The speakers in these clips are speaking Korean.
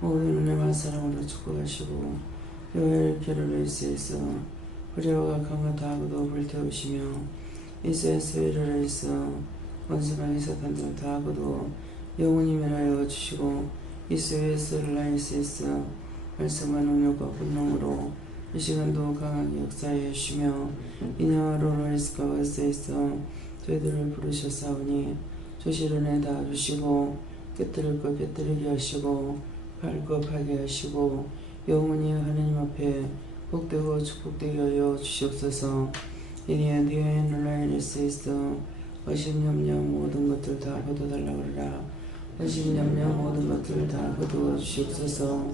모든 은혜와 사랑으로 축복하시고 여호와의 길을 위에서 화려와 강하다 하고도 불태우시며 이스라엘의 일을 위해서 원수방의 사탄들 다 하고도 영원히 멸하여 주시고 이스라엘의 라이스에서 말씀과 능력과 분능으로 이 시간도 강하게 역사해 주시며 이냐와 로라이스가 와스에서 저희들을 부르셨사오니 조실은혜 다 주시고 깨뜨릴 것 깨뜨리게 하시고 밟고 파게 하시고 영원히 하나님 앞에 복되고 축복되게 하여 주시옵소서. 이니한 디엔 룰라이리스에서 어심염염 모든 것들 다 거둬달라 그러라. 어심염염 모든 것들 다 거두어 주시옵소서.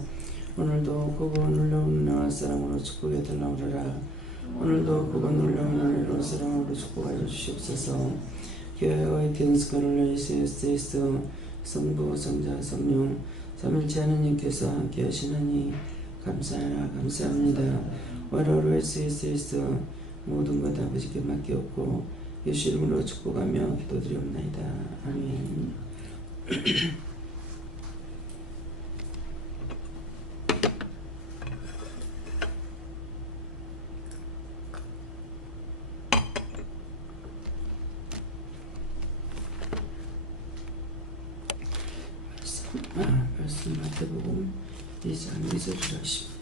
오늘도 그분 놀라운 은혜와 사랑으로 축복해 달라 그러라. 오늘도 그분 놀라운 은혜로 사랑으로 축복하여 주시옵소서. 교회와의 견스카룰라이스에서 성부 성자 성령 삼일체 하나님께서 함께 하시느니 감사합니다. 와로로에스에서 모든 것 아버지께 맡겼고 예수 이름으로 축복하며 기도드리옵나이다. 아멘. 말씀 마태복음 2장 2절을 하십니다.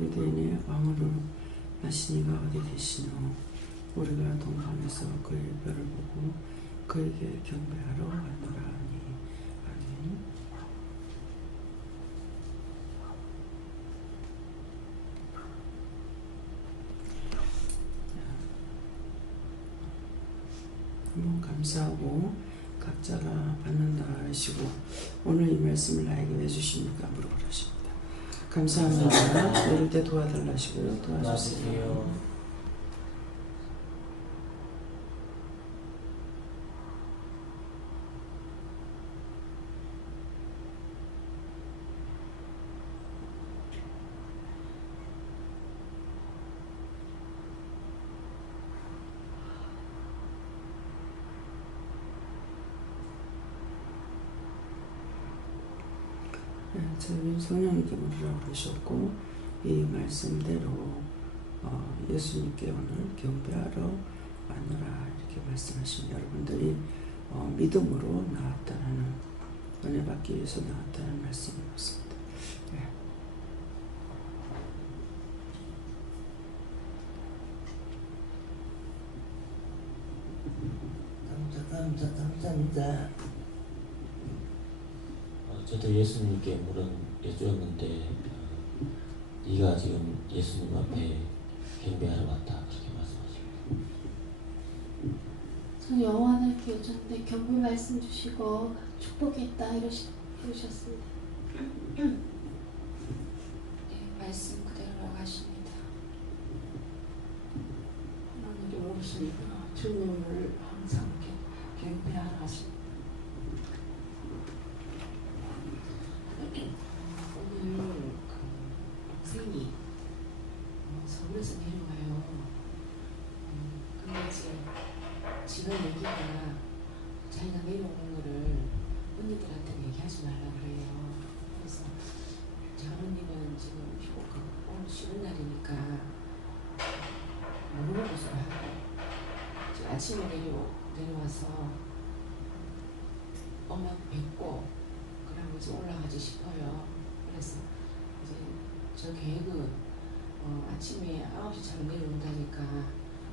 유대인의 왕으로 나시니가 어디 계시노? 우리가 동방에서 그의 별을 보고 그에게 경배하러 왔노라 하니. 아멘. 한번 감사하고 각자가 받는다 하시고 오늘 이 말씀을 나에게 왜 주십니까? 물어보십니다. 감사합니다. 이럴 때 도와달라 하시고요. 도와주세요. 저희 성령님께 물으라고 그러셨고 이 말씀대로 예수님께 오늘 경배하러 왔노라 이렇게 말씀하신 여러분들이 믿음으로 나왔다는 은혜 받기 위해서 나왔다는 말씀이었습니다. 네. 감사합니다. 저도 예수님께 물은 여쭈었는데 네가 지금 예수님 앞에 경배하러 왔다 그렇게 말씀하십니다. 전 여호와께 여쭈었는데 경배 말씀 주시고 축복했다 이러셨습니다. 네, 말씀 그대로 하십니다. 하나님께 모르시니까 주님을 항상 경배하라 하십니다. 오늘 동생이 서울에서 내려와요. 근데 이제 지금 얘기가 자기가 내려오는 거를 언니들한테 얘기하지 말라 그래요. 그래서 저 언니는 지금 오늘 쉬는 날이니까 모르는 곳으로 하고 지금 아침에 내려와서 엄마 뵙고 그러고 이제 올라가지 싶어요. 그래서 이제 저 계획은 아침에 9시처럼 내려온다니까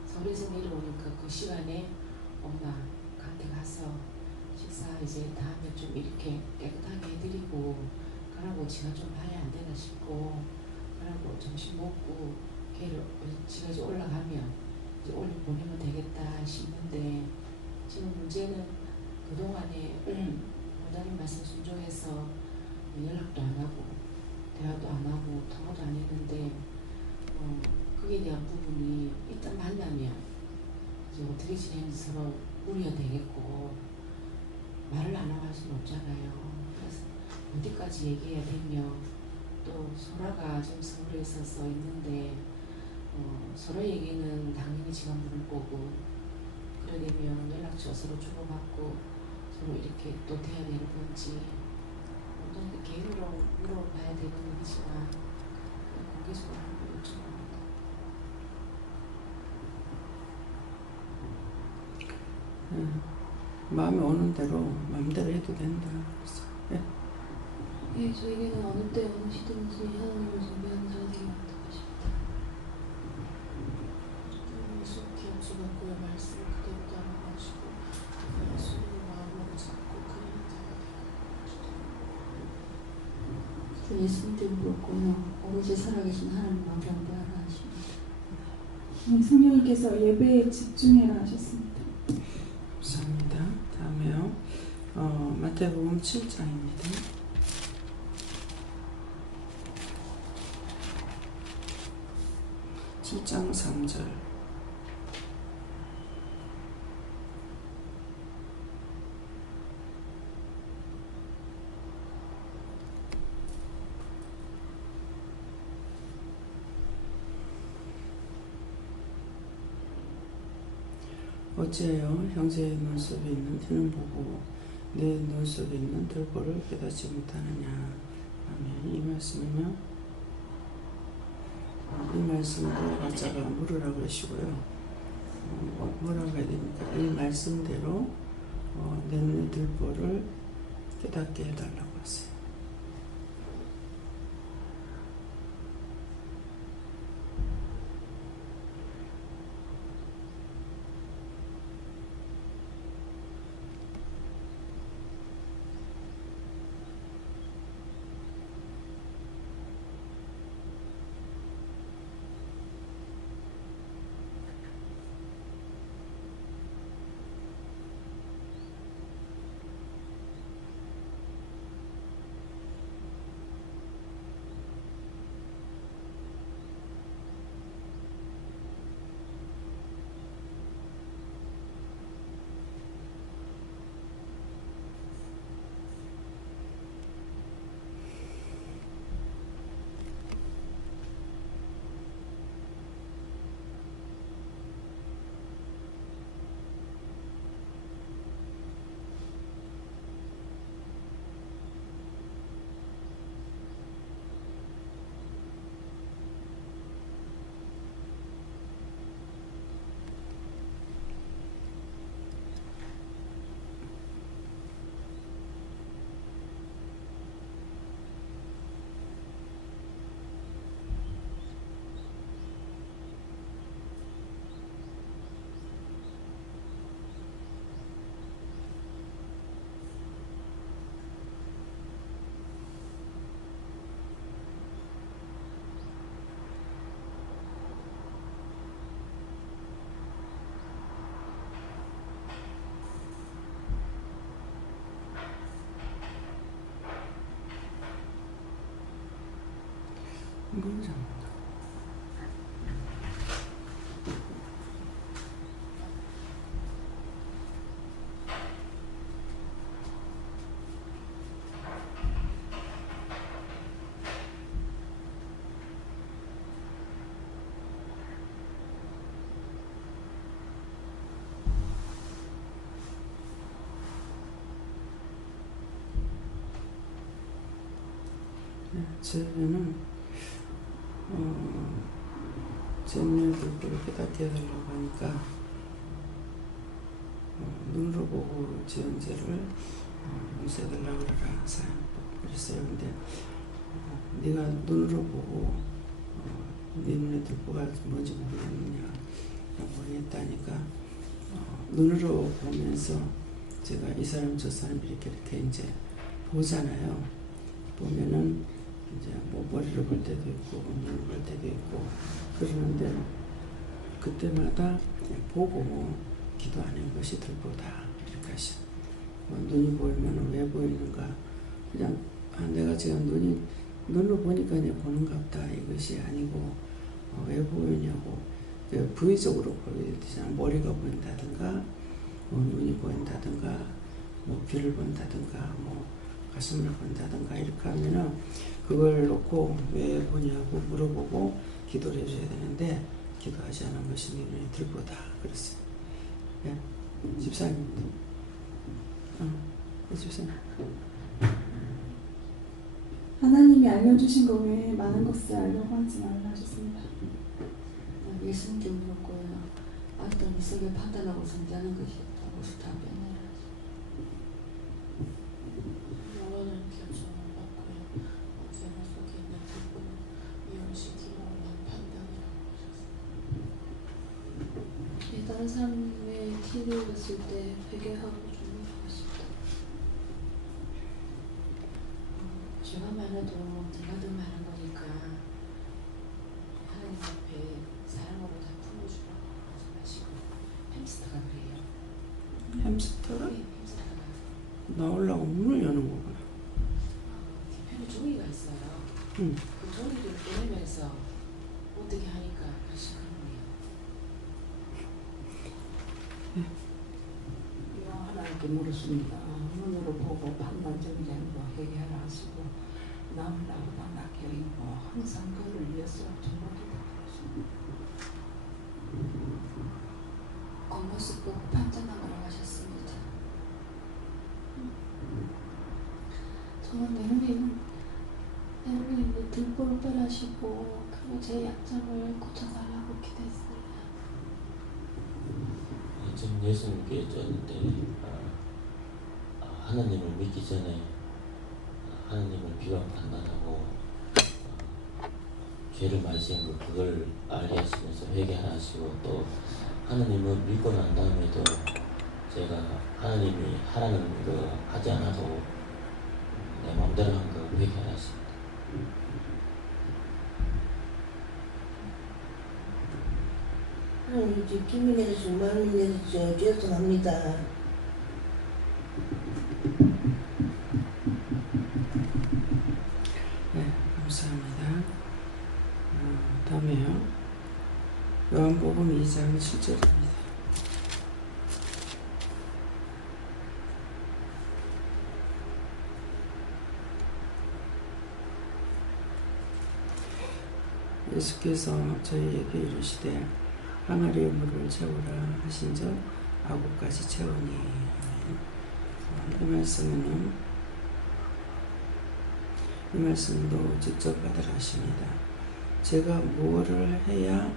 서울에서 내려오니까 그 시간에 엄마한테 가서 식사 이제 다음에 좀 이렇게 깨끗하게 해드리고 그러고 지가 좀 봐야 안 되나 싶고 그러고 점심 먹고 걔를 지가 이제 올라가면 이제 올려 보내면 되겠다 싶는데 지금 문제는 그동안에 원장님 말씀 순종해서 연락도 안 하고 대화도 안 하고 통화도 안 했는데 그에 대한 부분이 일단 만나면 이제 어떻게 지내는지 서로 우려야 되겠고 말을 안 하고 할 수는 없잖아요. 어디까지 얘기해야 되며 또 소라가 지금 서울에 있어서 있는데 서로 얘기는 당연히 지가 물을 거고 그래 되면 연락처 서로 주고받고 서로 이렇게 또 돼야 되는 건지 좀 개인으로 물어봐야 되는 일이지만 공개적으로 한번 요청합니다. 마음에 오는 대로 마음대로 해도 된다. 그래서, 예, 저에게는 어느 때 어느 시든지 하나님을 준비하는 자들이 많다고 하십니다. 예수 기억지 갖고의 말씀을 그대로 따라가시고 예수님의 마음으로 잡고 그리는 자가 되고 예수님께 물었고요. 오로지 살아계신 하나님만 경배하라 하십니다. 성령님께서 예배에 집중해라 하셨습니다. 감사합니다. 다음에요. 마태복음 7장입니다. (7장 3절) 어찌하여 형제의 눈썹에 있는 티는 보고 내 눈썹에 있는 들보를 깨닫지 못하느냐. 아멘. 이 말씀이면 이 말씀도 가짜가 물으라고 하시고요. 뭐라고 해야 됩니까? 이 말씀대로 내 눈의 들보를 깨닫게 해달라고 하세요. 문장입니다. 저는 제 눈의 들보를 깨닫게 해달라고 하니까 눈으로 보고 지은 죄를 용서해달라고 그러라 사연 그랬어요. 근데 네가 눈으로 보고 네 눈의 들보가 뭔지 모르겠느냐 모르겠다니까 눈으로 보면서 제가 이 사람 저 사람 이렇게 이제 보잖아요. 보면은 이제 뭐 머리를 볼 때도 있고 눈을 볼 때도 있고 그러는데 그때마다 보고 기도하는 것이 들보다 이렇게 하셔. 눈이 보이면 왜 보이는가? 그냥 내가 지금 눈으로 보니까 그냥 보는가 보다 이것이 아니고 왜 보이냐고 부위적으로 보이듯이 머리가 보인다든가 눈이 보인다든가 뭐 귀를 본다든가 뭐 가슴을 건다든가 이렇게 하면은 그걸 놓고 왜 보냐고 물어보고 기도를 해줘야 되는데 기도하지 않은 것이 네 눈에 들보다 그랬어요. 예? 집사님, 집사님. 하나님이 알려주신 것 외에 많은 것을 알려고 하지 말라 하셨습니다. 예수님께 물었고요. 어떤 이석에 판단하고 선택하는 것이 없다고 답변해라. 영원한 교정을 받고요. 죄악 속에 있는 기쁨을 이용시키고만 판단이라고 하셨습니다. 다른 사람의 티를 봤을 때 회개하고 좀 하고 싶다. 죄가 많아도 내가 더 많은 거니까 하나님 앞에 사랑으로 다 풀어주라고 하지 마시고. 햄스터가 그래요. 햄스터가 네, 햄스터가 나오려고 문을 여는 거구나. 뒤편에 종이가 있어요. 응. 그 종이를 꺼내면서 어떻게 하니까 다시 그런 거예요. 하나님께 물었습니다. 눈으로 보고 판단적이지 않고 회개하라 하시고 남을 나보다 낫게 여기고 항상 그를 위해서 정말 기도하셨습니다. 겉모습 보고 판단하라고 하셨습니다. 저는 내 눈에 들보를 빼라시고 그리고 제 약점을 고쳐달라고 기도했어요. 지금 예수님께 여쭈었는데 하나님을 믿기 전에 하나님을 비방 판단하고 죄를 많이 지은 거 그걸 알게 하시면서 회개하라 하시고 또 하나님을 믿고 난 다음에도 제가 하나님이 하라는 거 하지 않아도 내 마음대로 한 거 회개하라 하십니다. 하나님 이제 기민에서 수많은 일에서 죄송합니다. 네, 감사합니다. 다음에요. 요한복음 2장 7절입니다. 예수께서 저희에게 이르시되 항아리에 물을 채우라 하신즉 아구까지 채우니. 이 말씀도 직접 받으라 하십니다. 제가 무엇을 해야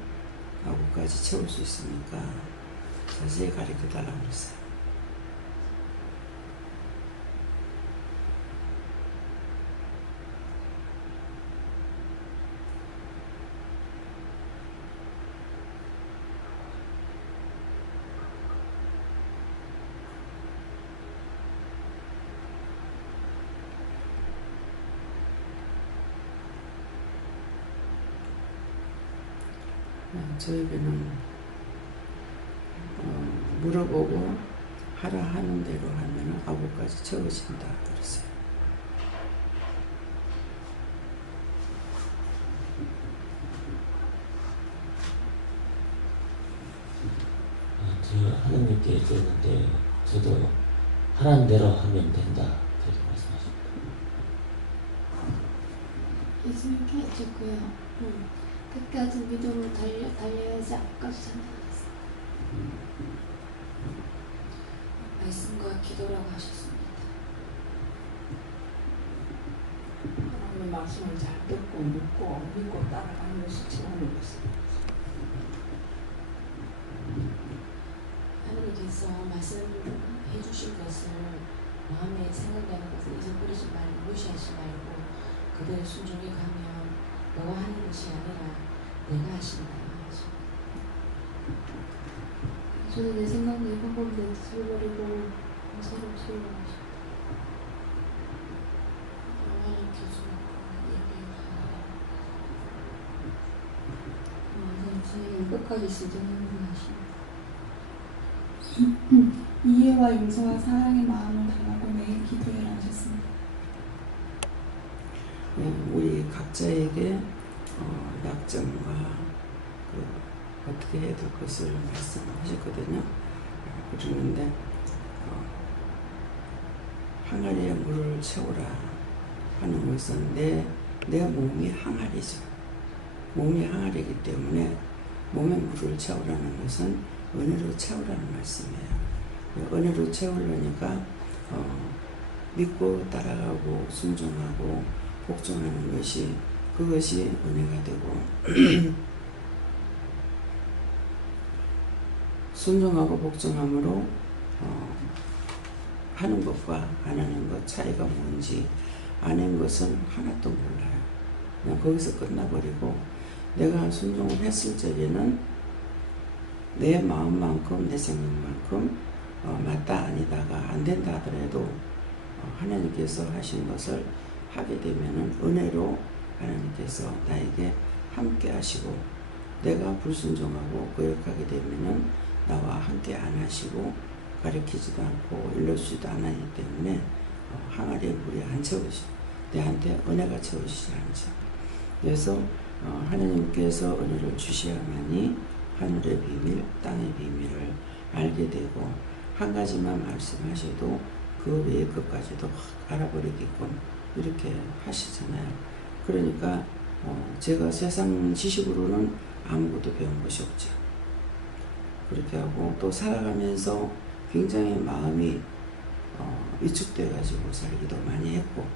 아구까지 채울 수 있습니까? 자세히 가르쳐 달라고 그랬어요. 저에게는 물어보고 하라 하는 대로 하면 아구까지 채워진다 그랬어요. 제가 하나님께 여쭈었는데 저도 하라는 대로 하면 된다 그렇게 말씀하십니다. 예수님께 여쭙고요. 끝까지 믿음으로 달려야지 앞까지 산다했어요. 말씀과 기도라고 하셨습니다. 하나님의 말씀을 잘 듣고 묻고 믿고 따라가는 것이 최고의 것입니다. 하나님께서 말씀해 주신 것을 마음에 생각나는 것을 잊어버리지 말고 무시하지 말고 그대로 순종해 가면 너가 하는 것이 아니라 내가 하신다. 저는 내 생각, 내 방법, 내 뜻을 버리고 서로 채워가시고 영원한 교정을 예배하라. 저희는 끝까지 시전하는 하십니다. 이해와 용서와 사랑의 마음을 달라고 매일 기도해라 하셨습니다. 우리 각자에게 약점과 어떻게 해야 될 것을 말씀하셨거든요. 그러는데 항아리에 물을 채우라 하는 것은 내 몸이 항아리죠. 몸이 항아리이기 때문에 몸에 물을 채우라는 것은 은혜로 채우라는 말씀이에요. 은혜로 채우려니까 믿고 따라가고 순종하고 복종하는 것이 그것이 은혜가 되고 순종하고 복종함으로 하는 것과 안 하는 것 차이가 뭔지 아는 것은 하나도 몰라요. 그냥 거기서 끝나버리고 내가 순종을 했을 적에는 내 마음만큼 내 생각만큼 맞다 아니다가 안 된다 하더라도 하나님께서 하신 것을 하게 되면은 은혜로 하나님께서 나에게 함께 하시고 내가 불순종하고 거역하게 되면은 나와 함께 안 하시고 가르치지도 않고 일러주지도 않았기 때문에 항아리에 물이 안 채우시고 내한테 은혜가 채우시지 않죠. 그래서 하나님께서 은혜를 주셔야만이 하늘의 비밀, 땅의 비밀을 알게 되고 한 가지만 말씀하셔도 그 외의 것까지도 알아버리게끔 이렇게 하시잖아요. 그러니까 제가 세상 지식으로는 아무것도 배운 것이 없죠. 그렇게 하고 또 살아가면서 굉장히 마음이 위축돼 가지고 살기도 많이 했고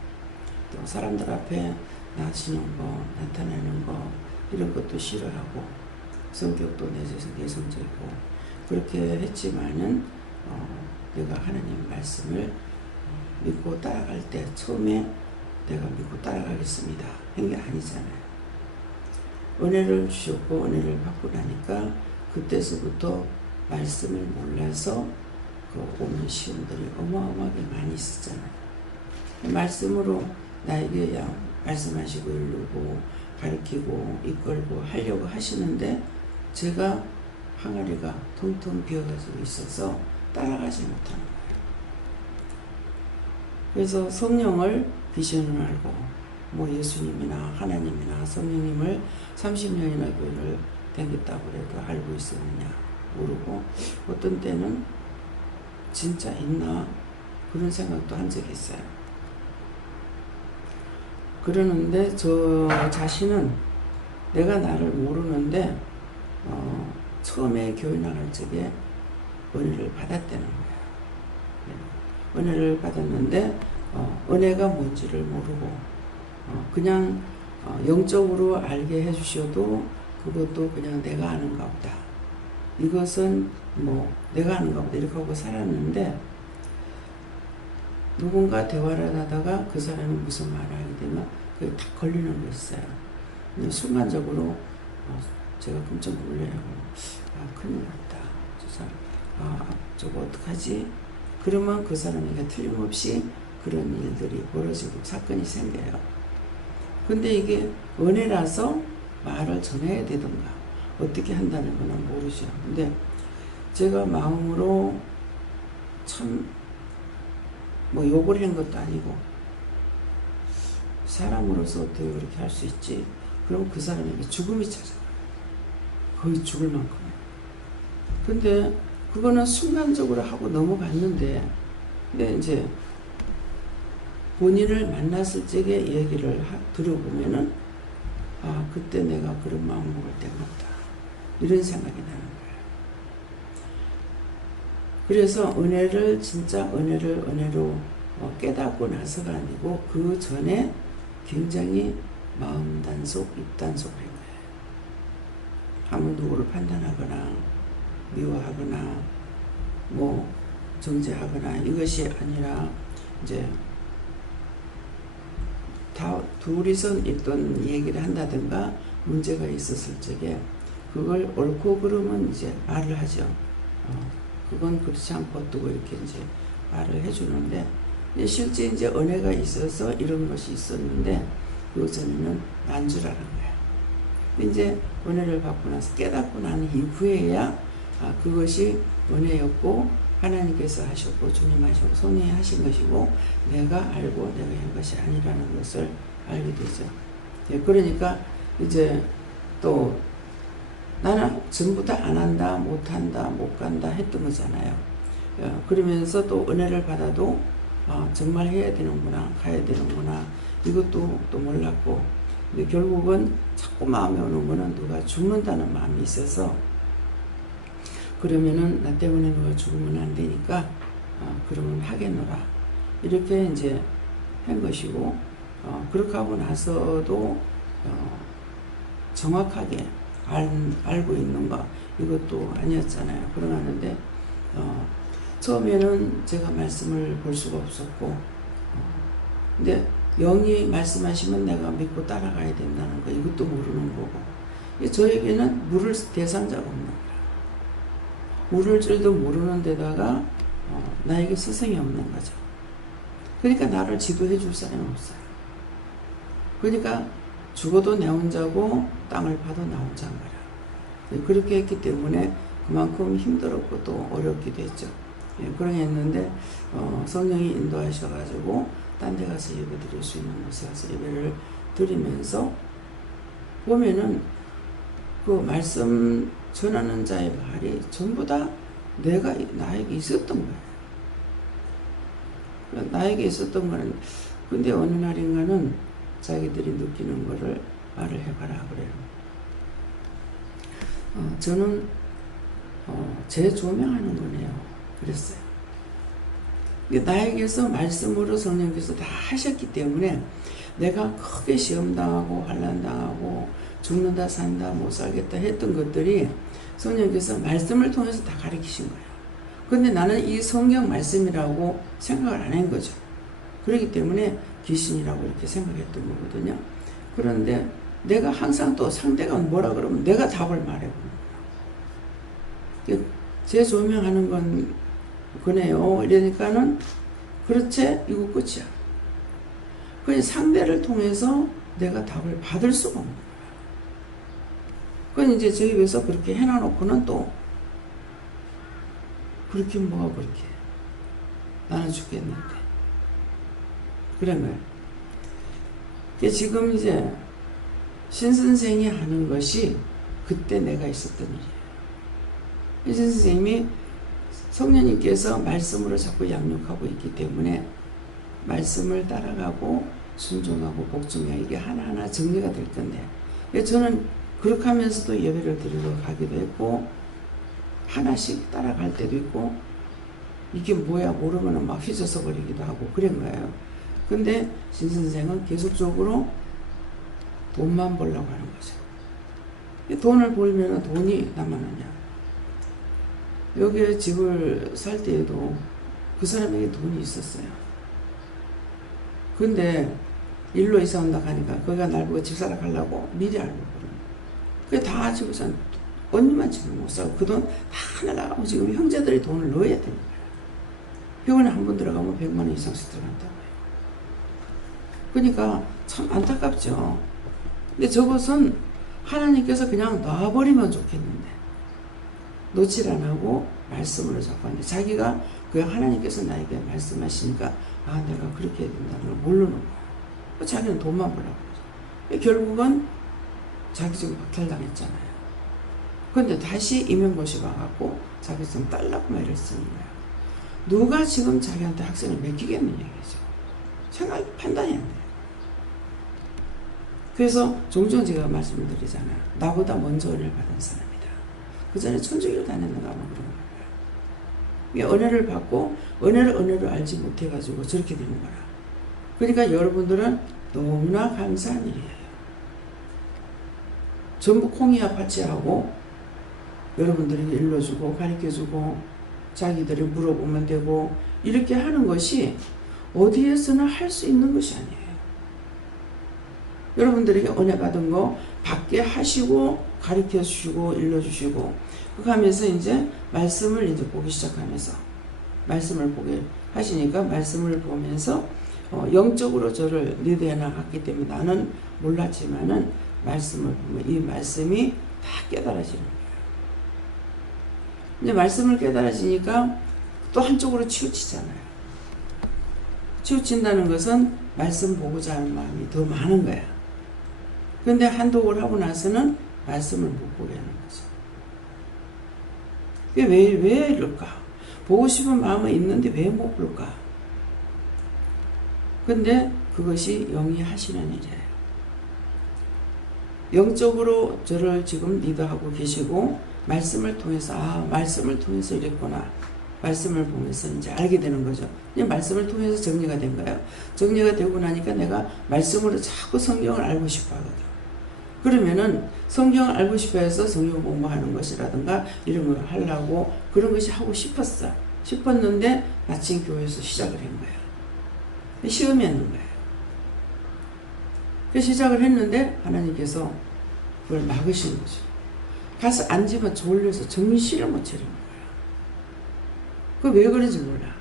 또 사람들 앞에 나시는 거 나타내는 거 이런 것도 싫어하고 성격도 내성적이고 그렇게 했지만은 내가 하나님 말씀을 믿고 따라갈 때 처음에 내가 믿고 따라가겠습니다 한 게 아니잖아요. 은혜를 주셨고 은혜를 받고 나니까 그때서부터 말씀을 몰라서 그 오는 시험들이 어마어마하게 많이 있었잖아요. 말씀으로 나에게 말씀하시고 이르고 가르치고 이끌고 하려고 하시는데 제가 항아리가 텅텅 비어가지고 있어서 따라가지 못하는 거예요. 그래서 성령을 비전을 알고 뭐 예수님이나 하나님이나 성령님을 30년이나 교회를 다녔다고 해도 알고 있었느냐 모르고 어떤 때는 진짜 있나 그런 생각도 한 적이 있어요. 그러는데 저 자신은 내가 나를 모르는데 처음에 교회 나갈 적에 은혜를 받았다는 거예요. 은혜를 받았는데 은혜가 뭔지를 모르고 그냥 영적으로 알게 해주셔도 그것도 그냥 내가 아는가 보다. 이것은 뭐 내가 아는가 보다 이렇게 하고 살았는데 누군가 대화를 하다가 그 사람이 무슨 말을 하게 되면 그게 딱 걸리는 거 있어요. 근데 순간적으로 제가 깜짝 놀래요. 큰일 났다. 저 사람 저거 어떡하지? 그러면 그 사람에게 틀림없이 그런 일들이 벌어지고 사건이 생겨요. 근데 이게 은혜라서 말을 전해야 되던가 어떻게 한다는 건 모르죠. 근데 제가 마음으로 참 뭐 욕을 한 것도 아니고 사람으로서 어떻게 그렇게 할 수 있지? 그럼 그 사람에게 죽음이 찾아가요. 거의 죽을 만큼. 근데 그거는 순간적으로 하고 넘어갔는데 근데 이제 본인을 만났을 적에 얘기를 들어보면은 그때 내가 그런 마음 먹을 때가 없다. 이런 생각이 나는 거예요. 그래서 은혜를 진짜 은혜로 깨닫고 나서가 아니고 그 전에 굉장히 마음 단속, 입 단속을 한 거예요. 한번 누구를 판단하거나 미워하거나 뭐 정죄하거나 이것이 아니라 이제 다 둘이서 있던 얘기를 한다든가 문제가 있었을 적에 그걸 옳고 그름은 이제 말을 하죠. 그건 그렇지 않고 두고 이렇게 이제 말을 해주는데 실제 이제 은혜가 있어서 이런 것이 있었는데 그 전에는 난 줄 알은 거야. 이제 은혜를 받고 나서 깨닫고 난 이후에야 그것이 은혜였고 하나님께서 하셨고 주님 하셨고 성령이 하신 것이고 내가 알고 내가 한 것이 아니라는 것을 알게 되죠. 그러니까 이제 또 나는 전부 다 안 한다, 못 한다, 못 간다 했던 거잖아요. 그러면서 또 은혜를 받아도 정말 해야 되는구나, 가야 되는구나, 이것도 또 몰랐고, 근데 결국은 자꾸 마음에 오는 거는 누가 죽는다는 마음이 있어서, 그러면은 나 때문에 누가 죽으면 안 되니까 그러면 하겠노라, 이렇게 이제 한 것이고, 그렇게 하고 나서도 정확하게 알고 있는 거 이것도 아니었잖아요. 그러는데 처음에는 제가 말씀을 볼 수가 없었고, 근데 영이 말씀하시면 내가 믿고 따라가야 된다는 거 이것도 모르는 거고, 저에게는 물을 대상자가 없는 거야. 물을 줄도 모르는 데다가 나에게 스승이 없는 거죠. 그러니까 나를 지도해 줄 사람이 없어요. 그러니까 죽어도 내 혼자고 땅을 파도 나 혼자인 거라. 그렇게 했기 때문에 그만큼 힘들었고 또 어렵기도 했죠. 그렇게 했는데 성령이 인도하셔가지고 딴 데 가서 예배 드릴 수 있는 곳에 가서 예배를 드리면서 보면은 그 말씀 전하는 자의 말이 전부 다 나에게 있었던 거예요. 나에게 있었던 거는, 근데 어느 날인가는 자기들이 느끼는 거를 말을 해봐라 그래요. 저는 재조명하는 거네요. 그랬어요. 나에게서 말씀으로 성령께서 다 하셨기 때문에 내가 크게 시험당하고 환난당하고 죽는다 산다 못 살겠다 했던 것들이 성령께서 말씀을 통해서 다 가르치신 거예요. 근데 나는 이 성경 말씀이라고 생각을 안 한 거죠. 그렇기 때문에 귀신이라고 이렇게 생각했던 거거든요. 그런데 내가 항상 또 상대가 뭐라 그러면 내가 답을 말해보는 거예요. 재조명하는 건 그네요. 이러니까는 그렇지, 이거 끝이야. 그냥 상대를 통해서 내가 답을 받을 수가 없는 거야. 그건 이제 저희 집에서 그렇게 해놔놓고는 또 그렇게 뭐가 그렇게 나는 죽겠는데 그런 거예요. 지금 이제 신선생이 하는 것이 그때 내가 있었던 일이에요. 신선생님이 성령님께서 말씀으로 자꾸 양육하고 있기 때문에 말씀을 따라가고 순종하고 복종하고 이게 하나하나 정리가 될 건데, 저는 그렇게 하면서도 예배를 드리러 가기도 했고 하나씩 따라갈 때도 있고 이게 뭐야 모르면 막 휘저서 버리기도 하고 그런 거예요. 근데 신선생은 계속적으로 돈만 벌려고 하는 거죠. 돈을 벌면 돈이 남았느냐. 여기에 집을 살 때에도 그 사람에게 돈이 있었어요. 근데 일로 이사 온다 하니까 거기가 날 보고 집 사러 가려고 미리 알고 그러는 그게 다 지고선 언니만 지금 못 사고 그 돈 다 날아가고 지금 형제들이 돈을 넣어야 되는 거예요. 병원에 한 번 들어가면 100만 원 이상씩 들어간다고 해요. 그러니까 참 안타깝죠. 근데 저것은 하나님께서 그냥 놔버리면 좋겠는데 놓칠 안 하고 말씀으로 자꾸 하는데 자기가 그 하나님께서 나에게 말씀하시니까 내가 그렇게 해야 된다는 걸 모르는 거야. 자기는 돈만 벌라고 그러죠. 결국은 자기 지금 박탈당했잖아요. 근데 다시 임용고시 와갖고 자기 지금 딸라고 말을 쓰는 거야. 누가 지금 자기한테 학생을 맡기겠는 얘기죠. 생각이 판단이 안 돼요. 그래서 종종 제가 말씀을 드리잖아요. 나보다 먼저 은혜를 받은 사람이다. 그 전에 천주교를 다녔는가 하면 그런 거예요. 은혜를 받고 은혜를 알지 못해가지고 저렇게 되는 거라. 그러니까 여러분들은 너무나 감사한 일이에요. 전부 콩이야 파치하고 여러분들에게 일러주고 가르쳐주고 자기들이 물어보면 되고 이렇게 하는 것이 어디에서나 할 수 있는 것이 아니에요. 여러분들에게 은혜 받은 거 받게 하시고 가르쳐 주시고 일러주시고 그거 하면서 이제 말씀을 이제 보기 시작하면서 말씀을 보게 하시니까 말씀을 보면서 영적으로 저를 리드해 나갔기 때문에 나는 몰랐지만은 말씀을 보면 이 말씀이 다 깨달아지는 거예요. 이제 말씀을 깨달아지니까 또 한쪽으로 치우치잖아요. 치우친다는 것은 말씀 보고자 하는 마음이 더 많은 거야. 근데 한독을 하고 나서는 말씀을 못 보게 하는 거죠. 왜 이럴까? 보고 싶은 마음은 있는데 왜 못 볼까? 근데 그것이 영이 하시는 일이에요. 영적으로 저를 지금 리더하고 계시고 말씀을 통해서 말씀을 통해서 이랬구나. 말씀을 보면서 이제 알게 되는 거죠. 그냥 말씀을 통해서 정리가 된 거예요. 정리가 되고 나니까 내가 말씀으로 자꾸 성경을 알고 싶어 하거든. 그러면은 성경을 알고 싶어 해서 성경 공부하는 것이라든가 이런 걸 하려고 그런 것이 하고 싶었는데 마침 교회에서 시작을 한 거예요. 시험이 있는 거예요. 그 시작을 했는데 하나님께서 그걸 막으신 거죠. 가서 앉으면 졸려서 정신을 못 차리는 거예요. 그 왜 그런지 몰라.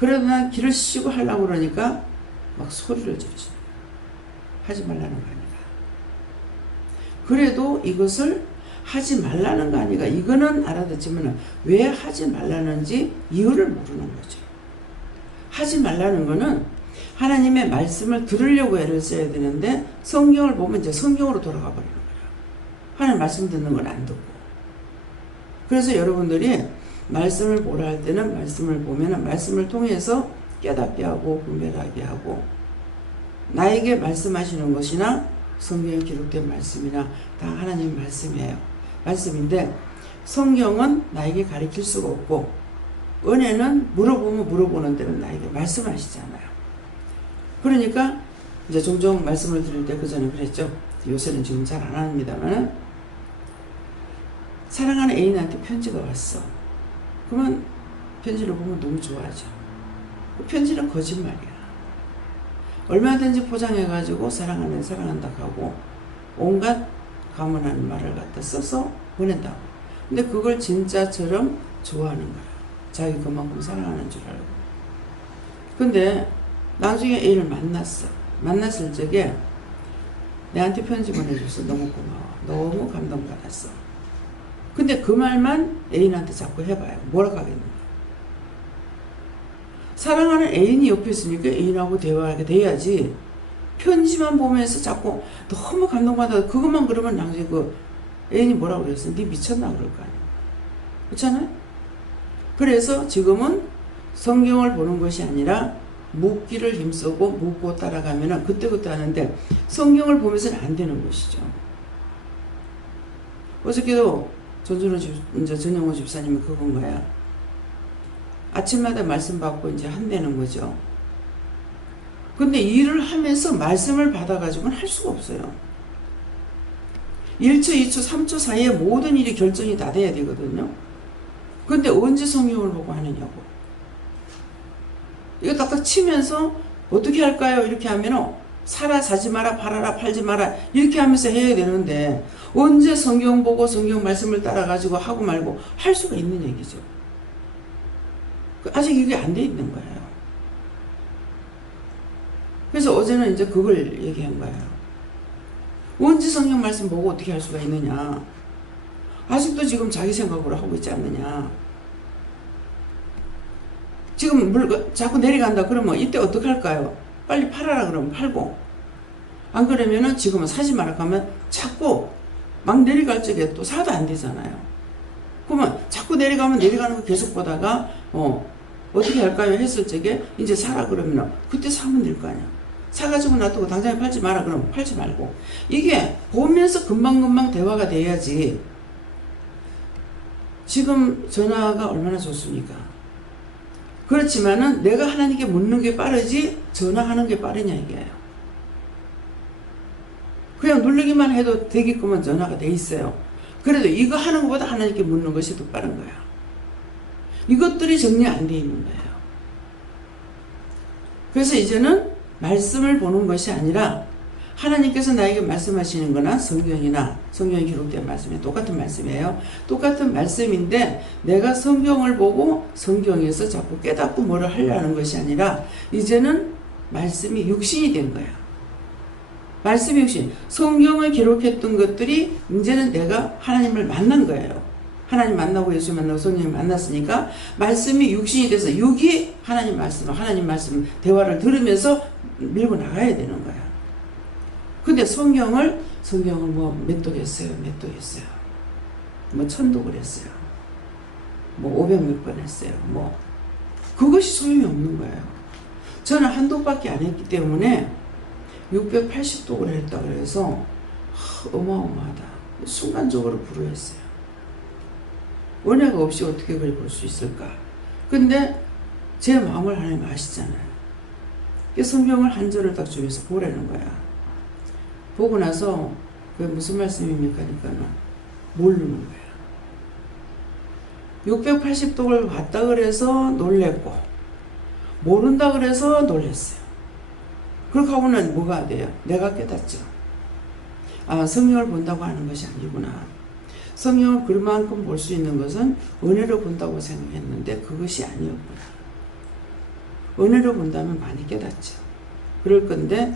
그러다 길을 쉬고 하려고 그러니까 막 소리를 지르죠. 하지 말라는 거 아니가. 그래도 이것을 하지 말라는 거 아니가. 이거는 알아듣지만 왜 하지 말라는지 이유를 모르는 거죠. 하지 말라는 거는 하나님의 말씀을 들으려고 애를 써야 되는데 성경을 보면 이제 성경으로 돌아가 버리는 거예요. 하나님 말씀 듣는 건 안 듣고. 그래서 여러분들이 말씀을 보라 할 때는 말씀을 보면은 말씀을 통해서 깨닫게 하고 분별하게 하고 나에게 말씀하시는 것이나 성경에 기록된 말씀이나 다 하나님 말씀이에요. 말씀인데 성경은 나에게 가르칠 수가 없고 은혜는 물어보면 물어보는 대로 나에게 말씀하시잖아요. 그러니까 이제 종종 말씀을 드릴 때 그전에 그랬죠. 요새는 지금 잘 안 합니다만 사랑하는 애인한테 편지가 왔어. 그러면 편지를 보면 너무 좋아하죠. 그 편지는 거짓말이야. 얼마든지 포장해가지고 사랑한다 하고 온갖 가문하는 말을 갖다 써서 보낸다고. 근데 그걸 진짜처럼 좋아하는 거야. 자기 그만큼 사랑하는 줄 알고. 근데 나중에 애인을 만났어. 만났을 적에 내한테 편지 보내줘서 너무 고마워. 너무 감동받았어. 근데 그 말만 애인한테 자꾸 해봐요. 뭐라고 하겠는 거야. 사랑하는 애인이 옆에 있으니까 애인하고 대화하게 돼야지 편지만 보면서 자꾸 너무 감동받아서 그것만 그러면 나중에 그 애인이 뭐라고 그랬어? 네 미쳤나 그럴 거 아니야. 그렇잖아요? 그래서 지금은 성경을 보는 것이 아니라 묻기를 힘쓰고 묻고 따라가면은 그때그때 하는데 성경을 보면서는 안 되는 것이죠. 어저께도 전영호 집사님이 그건 거야. 아침마다 말씀 받고 이제 한다는 거죠. 근데 일을 하면서 말씀을 받아가지고는 할 수가 없어요. 1초, 2초, 3초 사이에 모든 일이 결정이 다 돼야 되거든요. 근데 언제 성경을 보고 하느냐고. 이거 딱딱 치면서 어떻게 할까요? 이렇게 하면 사라, 사지 마라, 팔아라, 팔지 마라 이렇게 하면서 해야 되는데 언제 성경 보고 성경 말씀을 따라가지고 하고 말고 할 수가 있는 얘기죠. 아직 이게 안 돼 있는 거예요. 그래서 어제는 이제 그걸 얘기한 거예요. 언제 성경 말씀 보고 어떻게 할 수가 있느냐. 아직도 지금 자기 생각으로 하고 있지 않느냐. 지금 자꾸 내려간다 그러면 이때 어떻게 할까요? 빨리 팔아라 그러면 팔고 안 그러면은 지금은 사지 마라 하면 자꾸 막 내려갈 적에 또 사도 안 되잖아요. 그러면 자꾸 내려가면 내려가는 거 계속 보다가 어떻게 할까요? 했을 적에 이제 사라 그러면 그때 사면 될 거 아니야. 사가지고 놔두고 당장에 팔지 마라 그러면 팔지 말고 이게 보면서 금방금방 대화가 돼야지. 지금 전화가 얼마나 좋습니까? 그렇지만은 내가 하나님께 묻는 게 빠르지 전화하는 게 빠르냐 이게요. 그냥 누르기만 해도 되게끔은 전화가 돼 있어요. 그래도 이거 하는 것보다 하나님께 묻는 것이 더 빠른 거야. 이것들이 정리 안 돼 있는 거예요. 그래서 이제는 말씀을 보는 것이 아니라 하나님께서 나에게 말씀하시는 거나 성경이나 성경에 기록된 말씀이 똑같은 말씀이에요. 똑같은 말씀인데 내가 성경을 보고 성경에서 자꾸 깨닫고 뭐를 하려는 것이 아니라 이제는 말씀이 육신이 된 거야. 말씀이 육신. 성경을 기록했던 것들이 이제는 내가 하나님을 만난 거예요. 하나님 만나고 예수 만나고 성령님 만났으니까 말씀이 육신이 돼서 육이 하나님 말씀 대화를 들으면서 밀고 나가야 되는 거야. 근데 성경을 뭐 몇 독 했어요? 몇 독 했어요? 뭐 1000독을 했어요. 뭐 500 몇 번 했어요. 뭐 그것이 소용이 없는 거예요. 저는 한독밖에 안 했기 때문에 680독을 했다 그래서 어마어마하다. 순간적으로 불효했어요. 은혜가 없이 어떻게 그걸 볼 수 있을까? 근데 제 마음을 하나님 아시잖아요. 성경을 한 절을 딱 주면서 보라는 거야. 보고 나서 그게 무슨 말씀입니까? 하니까는 모르는 거야. 680독을 봤다 그래서 놀랬고 모른다 그래서 놀랬어요. 그렇게 하고는 뭐가 돼요? 내가 깨닫죠. 아, 성경을 본다고 하는 것이 아니구나. 성경을 그만큼 볼 수 있는 것은 은혜로 본다고 생각했는데 그것이 아니었구나. 은혜로 본다면 많이 깨닫죠. 그럴 건데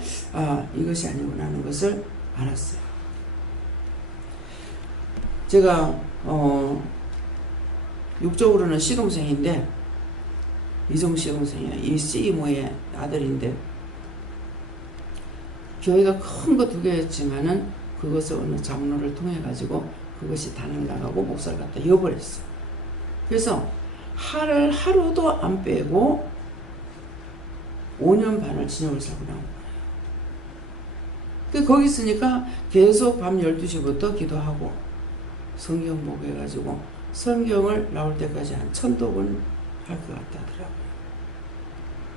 이것이 아니구나 하는 것을 알았어요. 제가 육적으로는 시동생인데 이종 시동생이에요. 이 이모의 아들인데 교회가 큰 거 2개였지만은 그것을 어느 장로를 통해 가지고 그것이 단을 나가고 목사를 갖다 이어버렸어. 그래서 하루도 안 빼고 5년 반을 진역을 살고 나온 거예요. 거기 있으니까 계속 밤 12시부터 기도하고 성경 보고 해가지고 성경을 나올 때까지 한 1000독은 할 것 같다 하더라고요.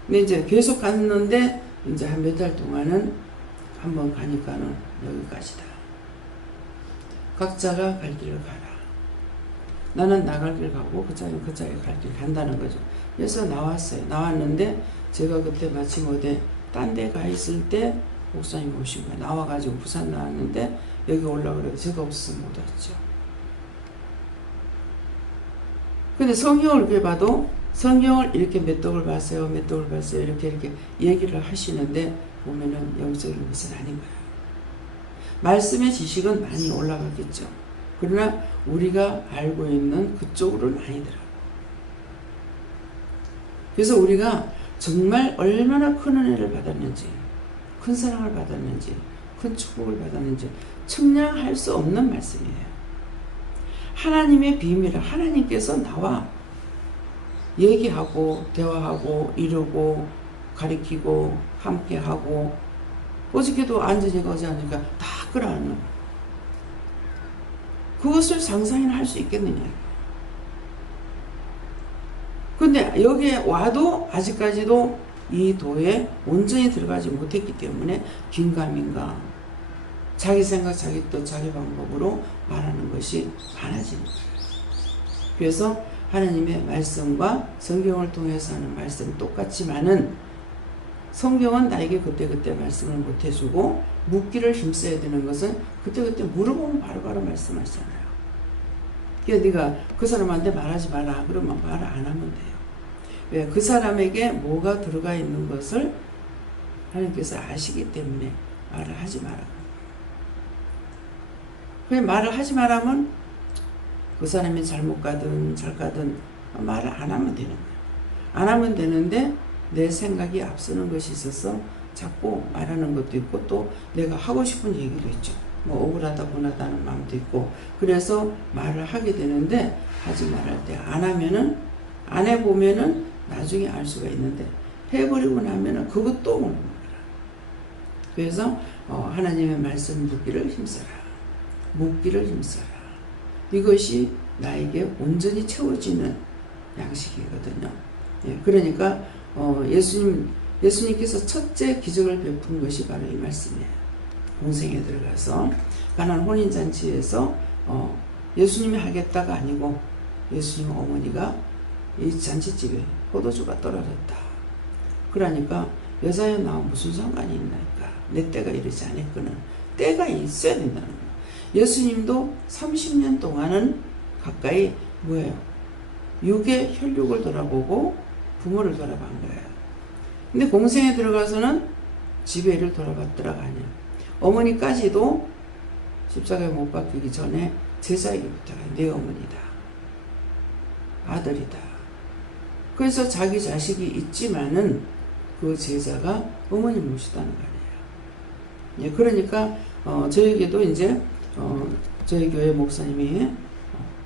근데 이제 계속 갔는데 이제 한 몇 달 동안은 한번 가니까는 여기까지다. 각자가 갈 길을 가라. 나는 나갈 길 가고 그 짝이 갈 길 간다는 거죠. 그래서 나왔어요. 나왔는데 제가 그때 마침 어디 딴 데 가 있을 때 목사님 오신 거예요. 나와가지고 부산 나왔는데 여기 올라오려고 제가 없어서 못 왔죠. 근데 성경을 이렇게 봐도 성경을 이렇게 몇 독을 봤어요. 몇 독을 봤어요. 이렇게 얘기를 하시는데 보면은 영적인 것은 아닌 거예요. 말씀의 지식은 많이 올라가겠죠. 그러나 우리가 알고 있는 그쪽으로는 아니더라고요. 그래서 우리가 정말 얼마나 큰 은혜를 받았는지, 큰 사랑을 받았는지, 큰 축복을 받았는지 측량할 수 없는 말씀이에요. 하나님의 비밀을 하나님께서 나와 얘기하고 대화하고 이루고 가리키고 함께하고 어저께도 안전이가 어제 하니까 다 끌어안는 그것을 상상이나 할 수 있겠느냐. 근데 여기에 와도 아직까지도 이 도에 온전히 들어가지 못했기 때문에 긴가민가 자기 생각 자기 뜻 자기 방법으로 말하는 것이 많아지는 거예요. 그래서 하나님의 말씀과 성경을 통해서 하는 말씀 똑같지만은 성경은 나에게 그때그때 말씀을 못 해주고 묻기를 힘써야 되는 것은 그때그때 물어보면 바로바로 말씀하잖아요. 그러니까 네가 그 사람한테 말하지 마라 그러면 말 안 하면 돼요. 왜? 그 사람에게 뭐가 들어가 있는 것을 하나님께서 아시기 때문에 말을 하지 마라. 그냥 말을 하지 말라면 그 사람이 잘못 가든 잘 가든 말을 안 하면 되는 거예요. 안 하면 되는데 내 생각이 앞서는 것이 있어서 자꾸 말하는 것도 있고 또 내가 하고 싶은 얘기도 있죠. 뭐 억울하다 분하다는 마음도 있고 그래서 말을 하게 되는데 하지 말할 때 안 하면은 안 해보면은 나중에 알 수가 있는데 해버리고 나면은 그것도 오는 거라. 그래서 하나님의 말씀 묻기를 힘써라. 묻기를 힘써라. 이것이 나에게 온전히 채워지는 양식이거든요. 예, 그러니까 예수님께서 첫째 기적을 베푼 것이 바로 이 말씀이에요. 공생에 들어가서 가나안 혼인잔치에서 예수님이 하겠다가 아니고 예수님 어머니가 이 잔치집에 포도주가 떨어졌다. 그러니까 여자여 나와 무슨 상관이 있나이까. 내 때가 이르지 않았거든. 때가 있어야 된다는 거예요. 예수님도 30년 동안은 가까이 뭐예요? 육의 혈육을 돌아보고 부모를 돌아본 거예요. 근데 공생에 들어가서는 지배를 돌아봤더라가 아니야. 어머니까지도 십자가에 못 박히기 전에 제자에게부터 내 어머니다. 아들이다. 그래서 자기 자식이 있지만은 그 제자가 어머니 모시다는 거 아니에요. 예, 그러니까 저에게도 이제 저희 교회 목사님이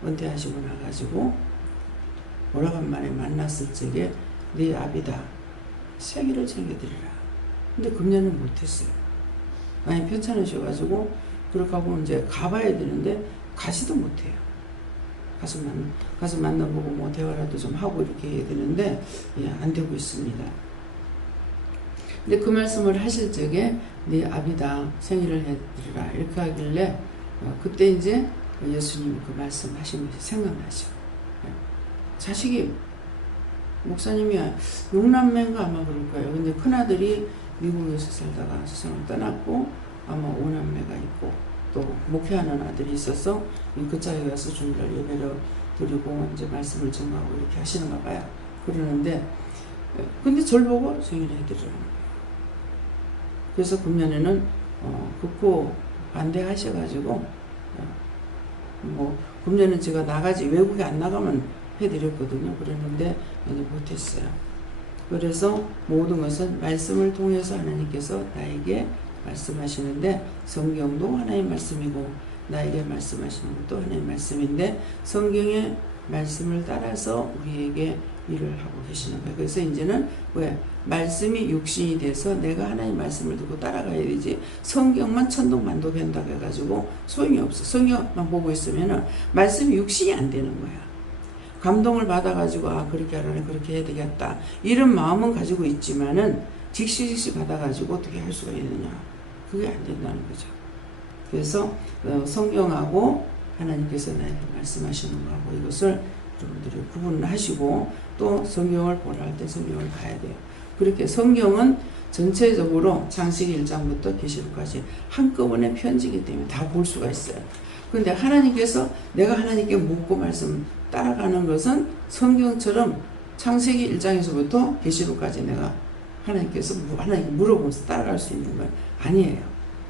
은퇴하시고 나가지고 오래간만에 만났을 적에 네 아비다. 생일을 챙겨드리라. 근데 금년은 못했어요. 많이 편찮으셔가지고 그렇게 하고 이제 가봐야 되는데 가지도 못해요. 가서 만나보고 뭐 대화라도 좀 하고 이렇게 해야 되는데 예, 안 되고 있습니다. 근데 그 말씀을 하실 적에 네 아비다 생일을 해드리라 이렇게 하길래 그때 이제 예수님이 그 말씀 하신 것이 생각나죠. 자식이 목사님이 6남매인가 아마 그럴 거예요. 근데 큰아들이 미국에서 살다가 세상을 떠났고 아마 5남매가 있고 또 목회하는 아들이 있어서 그 자리에 와서 주일날 예배를 드리고 이제 말씀을 전하고 이렇게 하시는가 봐요. 그러는데 근데 절 보고 생일을 해드리라는 거예요. 그래서 금년에는 극구 반대하셔가지고 뭐 금년은 제가 나가지 외국에 안 나가면 해드렸거든요. 그랬는데 못했어요. 그래서 모든 것은 말씀을 통해서 하나님께서 나에게 말씀하시는데 성경도 하나님의 말씀이고 나에게 말씀하시는 것도 하나님의 말씀인데 성경의 말씀을 따라서 우리에게 일을 하고 계시는 거예요. 그래서 이제는 왜 말씀이 육신이 돼서 내가 하나님의 말씀을 듣고 따라가야 되지 성경만 천동만독한다고 해가지고 소용이 없어. 성경만 보고 있으면 말씀이 육신이 안 되는 거야. 감동을 받아가지고 그렇게 하라네 그렇게 해야 되겠다 이런 마음은 가지고 있지만은 직시 받아가지고 어떻게 할 수가 있느냐 그게 안 된다는 거죠. 그래서 성경하고 하나님께서 나에게 말씀하시는 거하고 이것을 여러분들이 구분하시고 또 성경을 보라 할 때 성경을 봐야 돼요. 그렇게 성경은 전체적으로 창세기 1장부터 계시록까지 한꺼번에 편지이기 때문에 다 볼 수가 있어요. 그런데 하나님께서 내가 하나님께 묻고 말씀 따라가는 것은 성경처럼 창세기 1장에서부터 계시록까지 내가 하나님께서 하나님께 물어보면서 따라갈 수 있는 건 아니에요.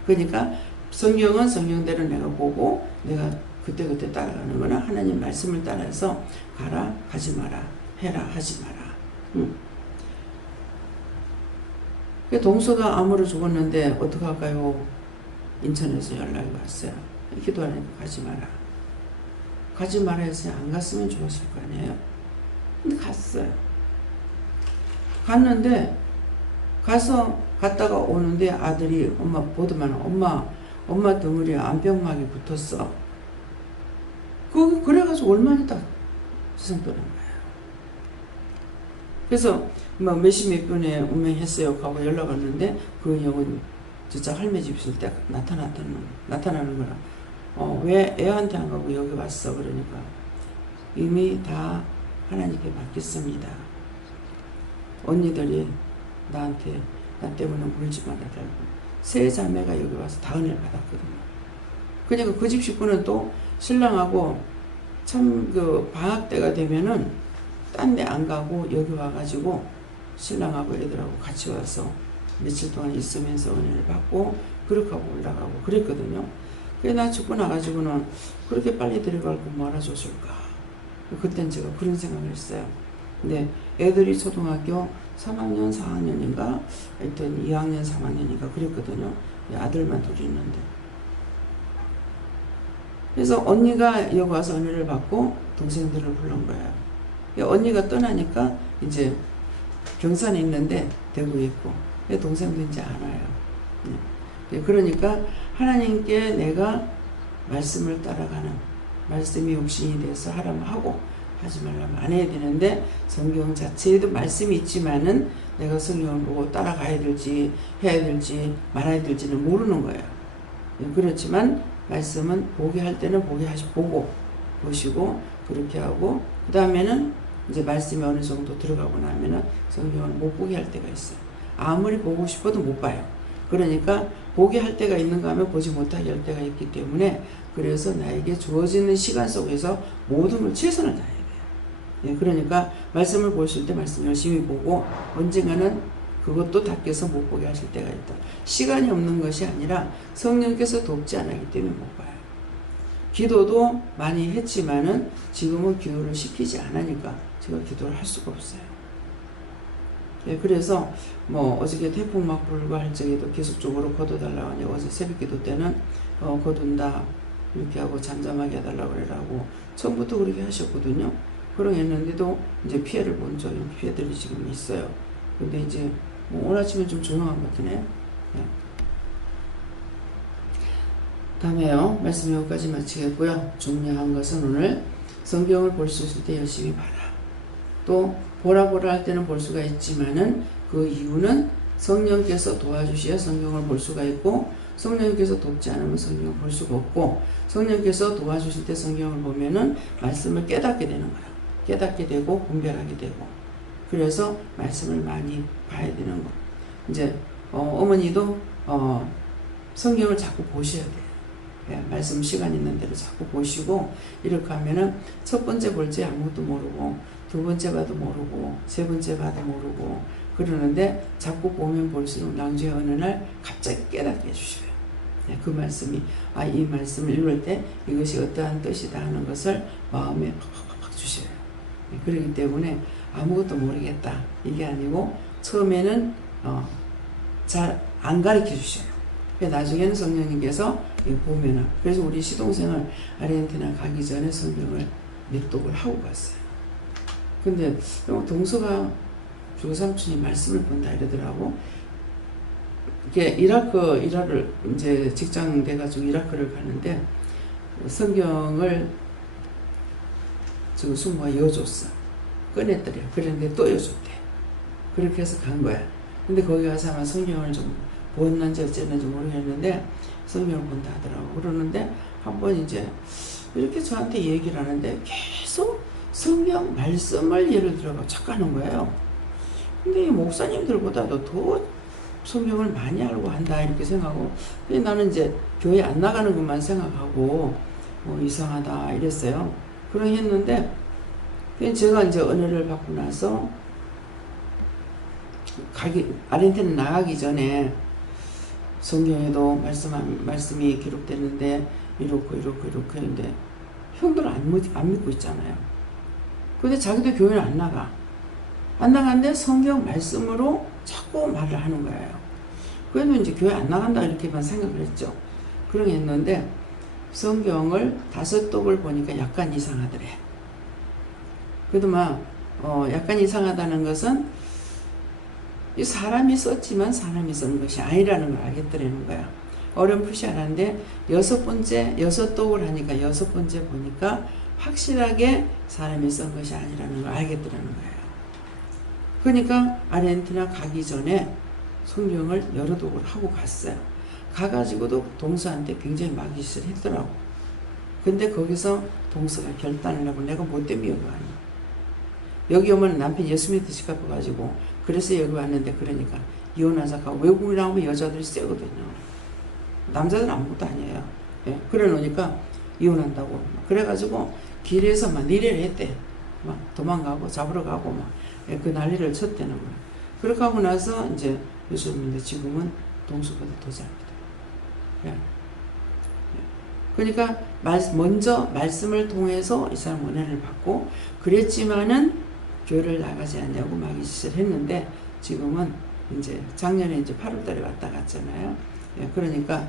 그러니까 성경은 성경대로 내가 보고 내가 그때그때 따라가는 거는 하나님 말씀을 따라서 가라 가지 마라 해라 하지 마라. 동서가 암으로 죽었는데 어떡할까요? 인천에서 연락이 왔어요. 기도하니까 가지 마라. 가지 마라 해서 안 갔으면 좋았을 거 아니에요. 근데 갔어요. 갔는데 갔다가 오는데 아들이 엄마 보더만 엄마 덩어리에 안병막이 붙었어. 그래가지고 얼마 있다 세상 떠난 거예요. 그래서 뭐 몇십 분에 운명했어요 하고 연락 왔는데 그 형은 진짜 할매 집 있을 때 나타나는 거라. 왜 애한테 안 가고 여기 왔어? 그러니까 이미 다 하나님께 맡겼습니다. 언니들이 나한테 나 때문에 울지 말아달라고 세 자매가 여기 와서 다 은혜를 받았거든요. 그러니까 그 집 식구는 또 신랑하고 참 그 방학 때가 되면은 딴 데 안 가고 여기 와가지고 신랑하고 애들하고 같이 와서 며칠 동안 있으면서 은혜를 받고 그렇게 하고 올라가고 그랬거든요. 그래서 나 죽고 나가지고는 그렇게 빨리 데려갈 거 뭐라 줬을까. 그땐 제가 그런 생각을 했어요. 근데 애들이 초등학교 3학년 4학년인가 하여튼 2학년 3학년인가 그랬거든요. 아들만 둘이 있는데. 그래서 언니가 여기 와서 은혜를 받고 동생들을 부른 거예요. 언니가 떠나니까 이제 경산에 있는데 대구에 있고 동생도 이제 안 와요. 그러니까 하나님께 내가 말씀을 따라가는 말씀이 육신이 돼서 하라면 하고 하지 말라면 안 해야 되는데 성경 자체에도 말씀이 있지만은 내가 성경을 보고 따라가야 될지 해야 될지 말아야 될지는 모르는 거예요. 그렇지만 말씀은 보게 할 때는 보고 보시고 그렇게 하고 그 다음에는 이제 말씀이 어느 정도 들어가고 나면은 성경을 못 보게 할 때가 있어요. 아무리 보고 싶어도 못 봐요. 그러니까 보게 할 때가 있는가 하면 보지 못하게 할 때가 있기 때문에 그래서 나에게 주어지는 시간 속에서 모든 걸 최선을 다해야 돼요. 그러니까 말씀을 보실 때 말씀 열심히 보고 언젠가는 그것도 닦여서 못 보게 하실 때가 있다. 시간이 없는 것이 아니라 성령께서 돕지 않았기 때문에 못 봐요. 기도도 많이 했지만은 지금은 기도를 시키지 않으니까 제가 기도를 할 수가 없어요. 그래서 뭐 어저께 태풍 막 불고 할 적에도 계속적으로 거둬달라고 하니 어제 새벽 기도 때는 거둔다 이렇게 하고 잠잠하게 해달라고 그러라고 처음부터 그렇게 하셨거든요. 그러고 했는데도 이제 피해를 본 적이 피해들이 지금 있어요. 근데 이제 뭐 오늘 아침에 좀 조용한 것 같으네. 다음에요. 말씀 여기까지 마치겠고요. 중요한 것은 오늘 성경을 볼 수 있을 때 열심히 봐라. 또 보라 할 때는 볼 수가 있지만은 그 이유는 성령께서 도와주셔야 성경을 볼 수가 있고, 성령께서 돕지 않으면 성경을 볼 수가 없고, 성령께서 도와주실 때 성경을 보면은 말씀을 깨닫게 되는 거야. 깨닫게 되고 분별하게 되고, 그래서 말씀을 많이 봐야 되는 거. 이제 어머니도 성경을 자꾸 보셔야 돼요. 예, 말씀 시간 있는 대로 자꾸 보시고, 이렇게 하면은 첫 번째 볼 때 아무것도 모르고, 두 번째 봐도 모르고, 세 번째 봐도 모르고 그러는데, 자꾸 보면 볼수록 나중에 어느 날 갑자기 깨닫게 해주셔요. 예, 그 말씀이 이 말씀을 읽을 때 이것이 어떠한 뜻이다 하는 것을 마음에 팍팍팍 주셔요. 예, 그렇기 때문에 아무것도 모르겠다 이게 아니고, 처음에는 잘 안 가르쳐 주셔요. 나중에는 성령님께서 보면은, 그래서 우리 시동생을 아르헨티나 가기 전에 성경을 냅독을 하고 갔어요. 근데 동서가 주삼촌이 말씀을 본다 이러더라고. 이게 이라를 이제 직장 돼가지고 이라크를 가는데 성경을 저 숙모가 이어줬어. 꺼냈더래. 그런데 또 이어줬대. 그렇게 해서 간 거야. 근데 거기 가서 아마 성경을 좀 보았는지 어쨌는지 모르겠는데 성경을 본다 하더라고. 그러는데 한번 이제 이렇게 저한테 얘기를 하는데 계속 성경 말씀을 예를 들어가 착각하는 거예요. 근데 이 목사님들보다도 더 성경을 많이 알고 한다 이렇게 생각하고, 나는 이제 교회 안 나가는 것만 생각하고 이상하다 이랬어요. 그러게 했는데, 제가 이제 은혜를 받고 나서 아르헨티나 나가기 전에 성경에도 말씀이 기록되는데 이렇고 했는데 형들은 안 믿고 있잖아요. 근데 자기도 교회를 안 나가는데 성경 말씀으로 자꾸 말을 하는 거예요. 그래도 이제 교회 안 나간다 이렇게만 생각을 했죠. 그러게 했는데 성경을 5독을 보니까 약간 이상하더래. 그래도 약간 이상하다는 것은 이 사람이 썼지만 사람이 쓴 것이 아니라는 걸 알겠더라는 거야. 어렴풋이 알았는데 6독을 하니까 6번째 보니까 확실하게 사람이 쓴 것이 아니라는 걸 알겠더라는 거예요. 그러니까 아르헨티나 가기 전에 성경을 여러 독을 하고 갔어요. 가가지고도 동서한테 굉장히 마귀짓을 했더라고. 근데 거기서 동서가 결단을 하고, 내가 뭐 때문에 여기 왔냐. 여기 오면 남편이 예수 믿듯이 갚아가지고 그래서 여기 왔는데, 그러니까 이혼하자 가고, 외국에 나오면 여자들이 세거든요. 남자들은 아무것도 아니에요. 예? 그래 놓으니까 이혼한다고. 그래가지고 길에서 막 니래를 했대. 막 도망가고 잡으러 가고 그 난리를 쳤대는 거예요. 그렇게 하고 나서 이제 예수님인데 지금은 동서보다 더 잘합니다. 예. 그러니까 먼저 말씀을 통해서 이 사람 은혜를 받고, 그랬지만은 교회를 나가지 않냐고 마귀짓을 했는데, 지금은 이제 작년에 이제 8월달에 왔다 갔잖아요. 예, 그러니까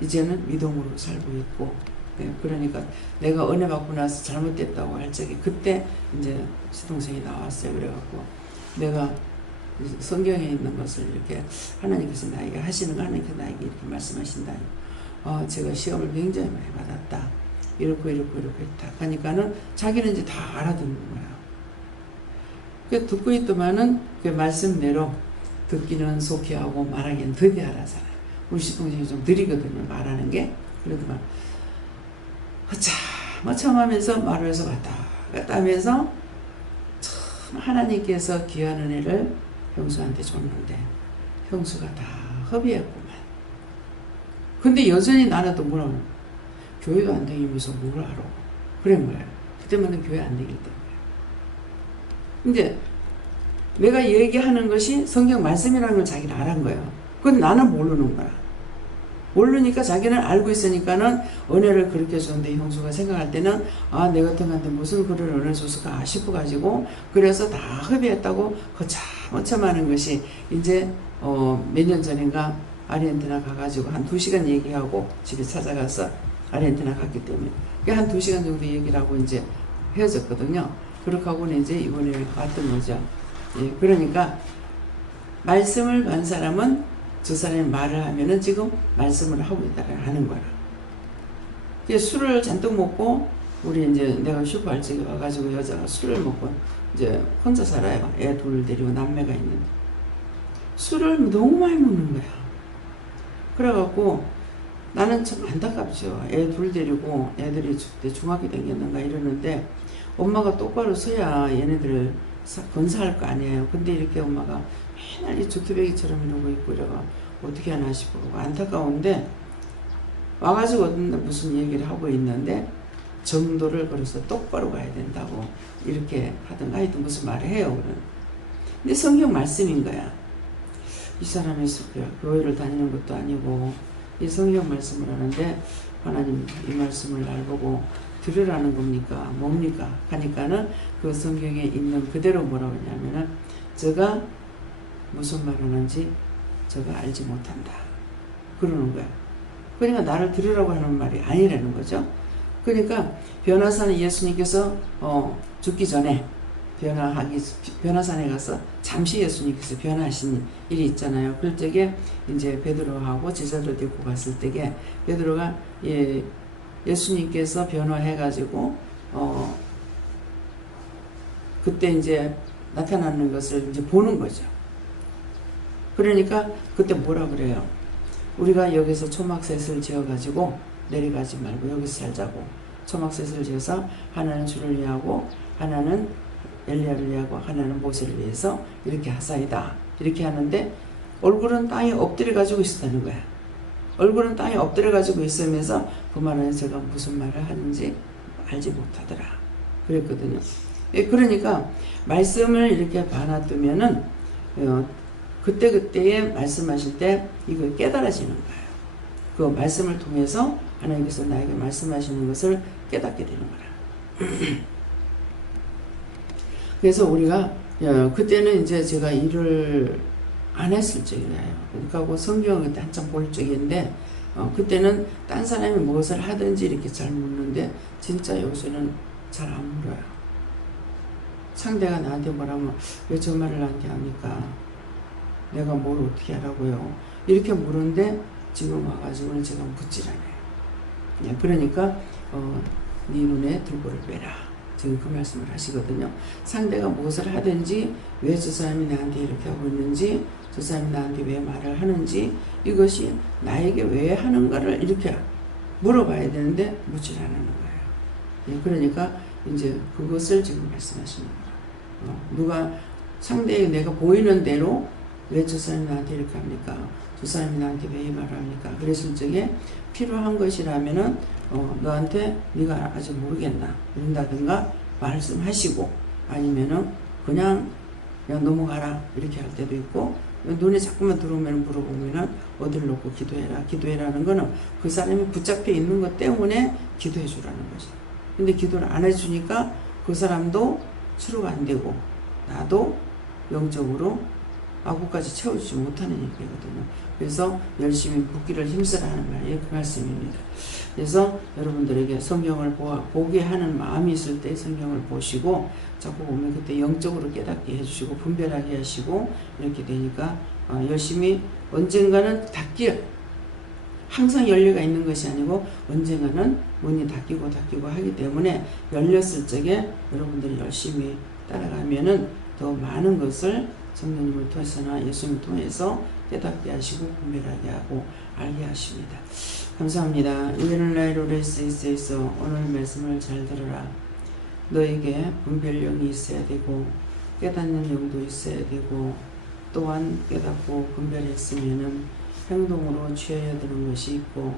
이제는 믿음으로 살고 있고, 예, 그러니까 내가 은혜 받고 나서 잘못됐다고 할 적에 그때 이제 시동생이 나왔어요. 그래갖고 내가 성경에 있는 것을 이렇게 하나님께서 나에게 하시는 거, 하나님께서 나에게 이렇게 말씀하신다. 제가 시험을 굉장히 많이 받았다. 이렇고 했다. 하니까는 자기는 이제 다 알아듣는 거야. 그 듣고 있더만은 그 말씀대로 듣기는 속히 하고 말하기는 더디 하라잖아요. 우리 시동생이 좀 느리거든요, 말하는 게. 그러더만 허참하면서 말을 해서 갔다 하면서 참 하나님께서 귀한 은혜를 형수한테 줬는데 형수가 다 허비했구만. 근데 여전히 나는 또 뭐라고, 교회도 안 다니면서 뭘 알아. 그런 거예요. 그때만은 교회 안 다니기 때문에. 이제 내가 얘기하는 것이 성경 말씀이라는 걸 자기는 알은 거예요. 그건 나는 모르는 거야. 모르니까 자기는 알고 있으니까는 은혜를 그렇게 줬는데, 형수가 생각할 때는 내 같은 한테 무슨 글을 은혜 줬을까 싶어가지고, 그래서 다 허비했다고 거참하는 것이 이제 몇 년 전인가 아르헨티나 가가지고 한 2시간 얘기하고 집에 찾아가서 아르헨티나 갔기 때문에 한 2시간 정도 얘기를 하고 이제 헤어졌거든요. 그렇게 하고는 이제 이번에 왔던 거죠. 예, 그러니까 말씀을 간 사람은 저 사람이 말을 하면은 지금 말씀을 하고 있다고 하는 거라. 술을 잔뜩 먹고 우리 이제 내가 슈퍼 일찍 와가지고 여자가 술을 먹고 이제 혼자 살아요. 애 둘 데리고 남매가 있는데 술을 너무 많이 먹는 거야. 그래갖고 나는 참 안타깝죠. 애 둘 데리고 애들이 중학교 다녔는가 이러는데 엄마가 똑바로 서야 얘네들을 건사할 거 아니에요. 근데 이렇게 엄마가 맨날 이 주투배기처럼 이러고 있고 이래가 어떻게 하나 싶고 안타까운데 와가지고 무슨 얘기를 하고 있는데 정도를 걸어서 똑바로 가야 된다고 이렇게 하든가 하여튼 무슨 말을 해요. 근데 성경 말씀인 거야. 이 사람이 교회를 다니는 것도 아니고 이 성경 말씀을 하는데 하나님 이 말씀을 날 보고 들으라는 겁니까? 뭡니까? 하니까는 그 성경에 있는 그대로 뭐라고 하냐면은 저가 무슨 말 하는지 저가 알지 못한다. 그러는 거야. 그러니까 나를 들으라고 하는 말이 아니라는 거죠. 그러니까 변화산에 예수님께서 죽기 전에 변화산에 가서 잠시 예수님께서 변화하신 일이 있잖아요. 그럴 때에 이제 베드로하고 제자들 데리고 갔을 때에 베드로가 예수님께서 변화해가지고 그때 이제 나타나는 것을 이제 보는 거죠. 그러니까 그때 뭐라 그래요? 우리가 여기서 초막셋을 지어가지고 내려가지 말고 여기서 살자고. 초막셋을 지어서 하나는 주를 위하고 하나는 엘리야를 위하고 하나는 모세를 위해서 이렇게 하사이다. 이렇게 하는데 얼굴은 땅에 엎드려 가지고 있었다는 거야. 얼굴은 땅에 엎드려 가지고 있으면서 그 말은 제가 무슨 말을 하는지 알지 못하더라. 그랬거든요. 그러니까 말씀을 이렇게 봐놔두면은 그때그때에 말씀하실 때 이거 깨달아지는 거예요. 그 말씀을 통해서 하나님께서 나에게 말씀하시는 것을 깨닫게 되는 거라. 그래서 우리가 그때는 이제 제가 일을 안 했을 적이에요. 그러니까 성경을 그때 한참 볼 적인데 그때는 딴 사람이 무엇을 하든지 이렇게 잘 묻는데 진짜 요새는 잘 안 물어요. 상대가 나한테 뭐라면 왜 저 말을 나한테 합니까? 내가 뭘 어떻게 하라고요? 이렇게 물은데 지금 와가지고는 제가 묻질 않아요. 그러니까 네 눈에 들보를 빼라. 지금 그 말씀을 하시거든요. 상대가 무엇을 하든지 왜 저 사람이 나한테 이렇게 하고 있는지 저 사람이 나한테 왜 말을 하는지 이것이 나에게 왜 하는가를 이렇게 물어봐야 되는데 묻질 않는 거예요. 그러니까 이제 그것을 지금 말씀하시는 거예요. 누가 상대에 내가 보이는 대로 왜 저 사람이 나한테 이렇게 합니까? 저 사람이 나한테 왜 이 말을 합니까? 그랬을 적에 필요한 것이라면은 너한테 네가 아직 모르겠나 이런다든가 말씀하시고 아니면은 그냥 넘어가라 이렇게 할 때도 있고 눈에 자꾸만 들어오면 물어보면은 어디를 놓고 기도해라. 기도해라는 거는 그 사람이 붙잡혀 있는 것 때문에 기도해 주라는 거죠. 근데 기도를 안 해주니까 그 사람도 치료가 안 되고 나도 영적으로 아구까지 채워주지 못하는 얘기거든요. 그래서 열심히 묻기를 힘쓰라 하는 말이 그 말씀입니다. 그래서 여러분들에게 성경을 보게 하는 마음이 있을 때 성경을 보시고 자꾸 보면 그때 영적으로 깨닫게 해주시고 분별하게 하시고 이렇게 되니까 열심히 언젠가는 닫길 항상 열려가 있는 것이 아니고 언젠가는 문이 닫히고 하기 때문에 열렸을 적에 여러분들이 열심히 따라가면은 더 많은 것을 성령님을 통해서나 예수님을 통해서 깨닫게 하시고 분별하게 하고 알게 하십니다. 감사합니다. 이제는 나이로 레스에서 오늘 말씀을 잘 들어라. 너에게 분별력이 있어야 되고 깨닫는 영도 있어야 되고 또한 깨닫고 분별했으면은 행동으로 취해야 되는 것이 있고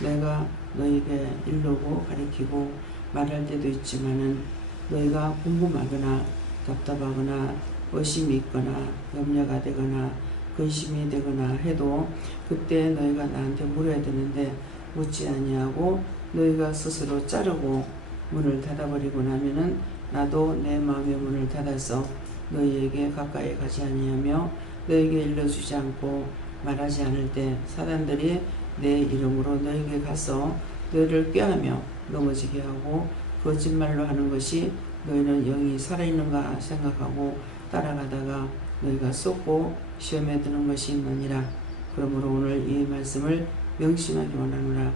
내가 너에게 일러고 가르치고 말할 때도 있지만은 너희가 궁금하거나 답답하거나 의심이 있거나 염려가 되거나 근심이 되거나 해도 그때 너희가 나한테 물어야 되는데 묻지 아니하고 너희가 스스로 자르고 문을 닫아버리고 나면은 나도 내 마음의 문을 닫아서 너희에게 가까이 가지 아니하며 너희에게 일러주지 않고 말하지 않을 때 사단들이 내 이름으로 너희에게 가서 너희를 꾀하며 넘어지게 하고 거짓말로 하는 것이 너희는 영이 살아있는가 생각하고 따라가다가 너희가 쏟고 시험에 드는 것이 있느니라. 그러므로 오늘 이 말씀을 명심하기 원하노라.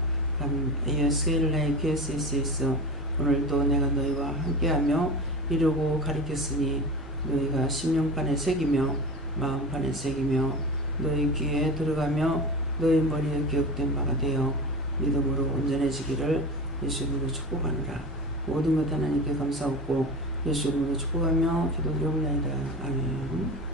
예수의 KSS에서 오늘도 내가 너희와 함께하며 이루고 가르쳤으니 너희가 심령판에 새기며 마음판에 새기며 너희 귀에 들어가며 너희 머리에 기억된 바가 되어 믿음으로 온전해지기를 예수 이름으로 축복하노라. 모든 것 하나님께 감사하고 예수 이름으로 축복하며 기도드리옵나이다. 아멘.